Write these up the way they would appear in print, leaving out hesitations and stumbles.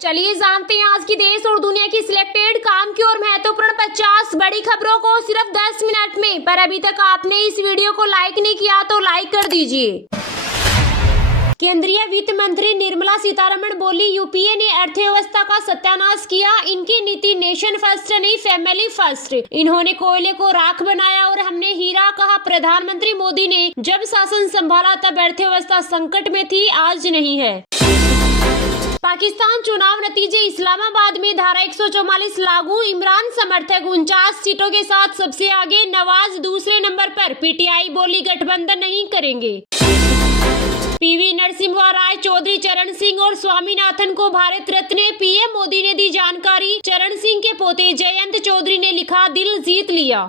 चलिए जानते हैं आज की देश और दुनिया की सिलेक्टेड काम की और महत्वपूर्ण 50 बड़ी खबरों को सिर्फ 10 मिनट में। पर अभी तक आपने इस वीडियो को लाइक नहीं किया तो लाइक कर दीजिए। केंद्रीय वित्त मंत्री निर्मला सीतारमण बोली, यूपीए ने अर्थव्यवस्था का सत्यानाश किया। इनकी नीति नेशन फर्स्ट नहीं फैमिली फर्स्ट। इन्होंने कोयले को राख बनाया और हमने हीरा कहा। प्रधानमंत्री मोदी ने जब शासन संभाला तब अर्थव्यवस्था संकट में थी, आज नहीं है। पाकिस्तान चुनाव नतीजे, इस्लामाबाद में धारा 144 लागू। इमरान समर्थक 49 सीटों के साथ सबसे आगे, नवाज दूसरे नंबर पर। पीटीआई बोली गठबंधन नहीं करेंगे। पीवी नरसिम्हा राय, चौधरी चरण सिंह और स्वामीनाथन को भारत रत्न। पीएम मोदी ने दी जानकारी। चरण सिंह के पोते जयंत चौधरी ने लिखा, दिल जीत लिया।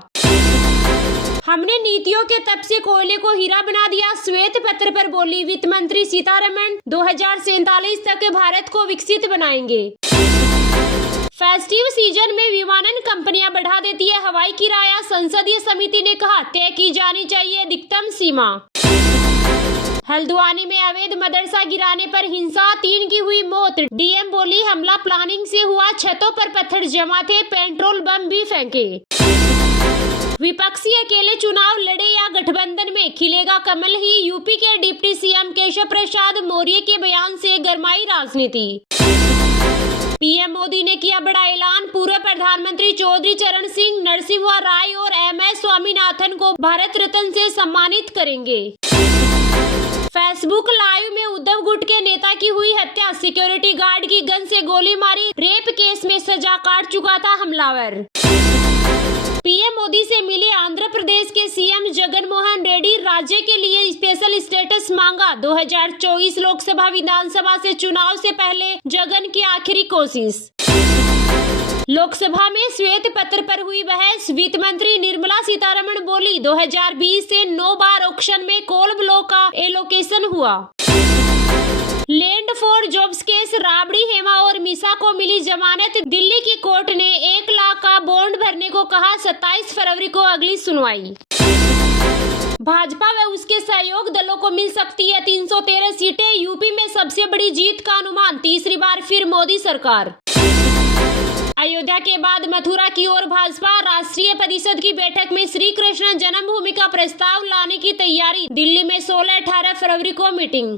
हमने नीतियों के तप से कोयले को हीरा बना दिया। श्वेत पत्र पर बोली वित्त मंत्री सीतारमण, 2047 तक भारत को विकसित बनाएंगे। फेस्टिव सीजन में विमानन कंपनियां बढ़ा देती है हवाई किराया। संसदीय समिति ने कहा, तय की जानी चाहिए अधिकतम सीमा। हल्द्वानी में अवैध मदरसा गिराने पर हिंसा, 3 की हुई मौत। डीएम बोली, हमला प्लानिंग से हुआ। छतों पर पत्थर जमा थे, पेट्रोल बम भी फेंके। विपक्षी अकेले चुनाव लड़े या गठबंधन में, खिलेगा कमल ही। यूपी के डिप्टी सीएम केशव प्रसाद मौर्य के बयान से गरमाई राजनीति। पीएम मोदी ने किया बड़ा ऐलान। पूर्व प्रधानमंत्री चौधरी चरण सिंह, नरसिम्हा राय और एमएस स्वामीनाथन को भारत रत्न से सम्मानित करेंगे। फेसबुक लाइव में उद्धव गुट के नेता की हुई हत्या। सिक्योरिटी गार्ड की गन से गोली मारी। रेप केस में सजा काट चुका था हमलावर। पीएम मोदी से मिले आंध्र प्रदेश के सीएम जगन मोहन रेड्डी। राज्य के लिए स्पेशल स्टेटस मांगा। 2024 लोकसभा विधानसभा से चुनाव से पहले जगन की आखिरी कोशिश। लोकसभा में श्वेत पत्र पर हुई बहस। वित्त मंत्री निर्मला सीतारमण बोली, 2020 से 9 बार ऑक्शन में कोल ब्लॉक का एलोकेशन हुआ। Land for jobs case, Rabri, Hema और मीसा को मिली जमानत। दिल्ली की कोर्ट ने 1 लाख का बॉन्ड भरने को कहा। 27 फरवरी को अगली सुनवाई। भाजपा व उसके सहयोग दलों को मिल सकती है 313 सीटें। यूपी में सबसे बड़ी जीत का अनुमान। तीसरी बार फिर मोदी सरकार। अयोध्या के बाद मथुरा की ओर भाजपा। राष्ट्रीय परिषद की बैठक में श्री कृष्ण जन्मभूमि का प्रस्ताव लाने की तैयारी। दिल्ली में 16-18 फरवरी को मीटिंग।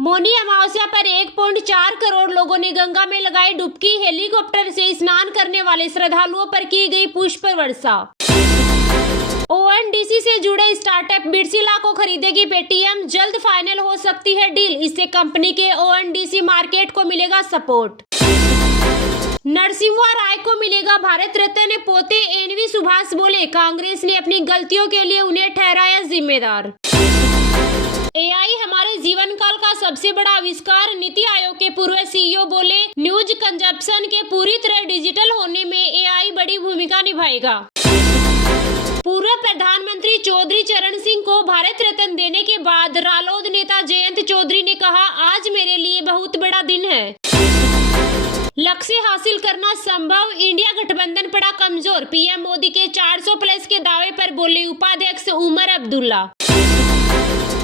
मौनी अमावस्या पर 1.4 करोड़ लोगों ने गंगा में लगाई डुबकी। हेलीकॉप्टर से स्नान करने वाले श्रद्धालुओं पर की गई पुष्प वर्षा। ओएनडीसी से जुड़े स्टार्टअप बिरसिला को खरीदेगी पेटीएम। जल्द फाइनल हो सकती है डील। इससे कंपनी के ओएनडीसी मार्केट को मिलेगा सपोर्ट। नरसिम्हा राय को मिलेगा भारत रत्न। पोते एनवी सुभाष बोले, कांग्रेस ने अपनी गलतियों के लिए उन्हें ठहराया जिम्मेदार। एआई हमारे जीवन काल का सबसे बड़ा आविष्कार। नीति आयोग के पूर्व सीईओ बोले, न्यूज कंजप्शन के पूरी तरह डिजिटल होने में एआई बड़ी भूमिका निभाएगा। पूर्व प्रधानमंत्री चौधरी चरण सिंह को भारत रत्न देने के बाद रालोद नेता जयंत चौधरी ने कहा, आज मेरे लिए बहुत बड़ा दिन है। लक्ष्य हासिल करना संभव, इंडिया गठबंधन पड़ा कमजोर। पीएम मोदी के 400 प्लस के दावे पर बोले उपाध्यक्ष उमर अब्दुल्ला।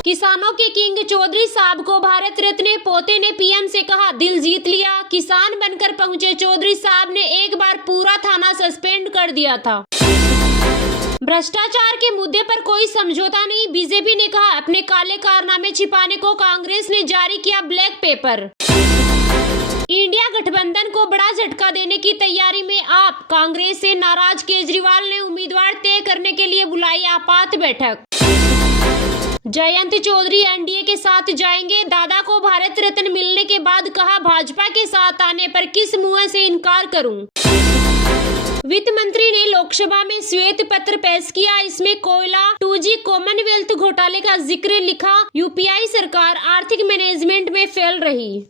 किसानों के किंग चौधरी साहब को भारत रत्न। पोते ने पीएम से कहा, दिल जीत लिया। किसान बनकर पहुंचे चौधरी साहब ने एक बार पूरा थाना सस्पेंड कर दिया था। भ्रष्टाचार के मुद्दे पर कोई समझौता नहीं। बीजेपी ने कहा, अपने काले कारनामे छिपाने को कांग्रेस ने जारी किया ब्लैक पेपर। इंडिया गठबंधन को बड़ा झटका देने की तैयारी में आप। कांग्रेस से नाराज केजरीवाल ने उम्मीदवार तय करने के लिए बुलाई आपात बैठक। जयंत चौधरी एनडीए के साथ जाएंगे। दादा को भारत रत्न मिलने के बाद कहा, भाजपा के साथ आने पर किस मुंह से इनकार करूं। वित्त मंत्री ने लोकसभा में श्वेत पत्र पेश किया। इसमें कोयला 2G कॉमनवेल्थ घोटाले का जिक्र। लिखा, यूपीआई सरकार आर्थिक मैनेजमेंट में फेल रही।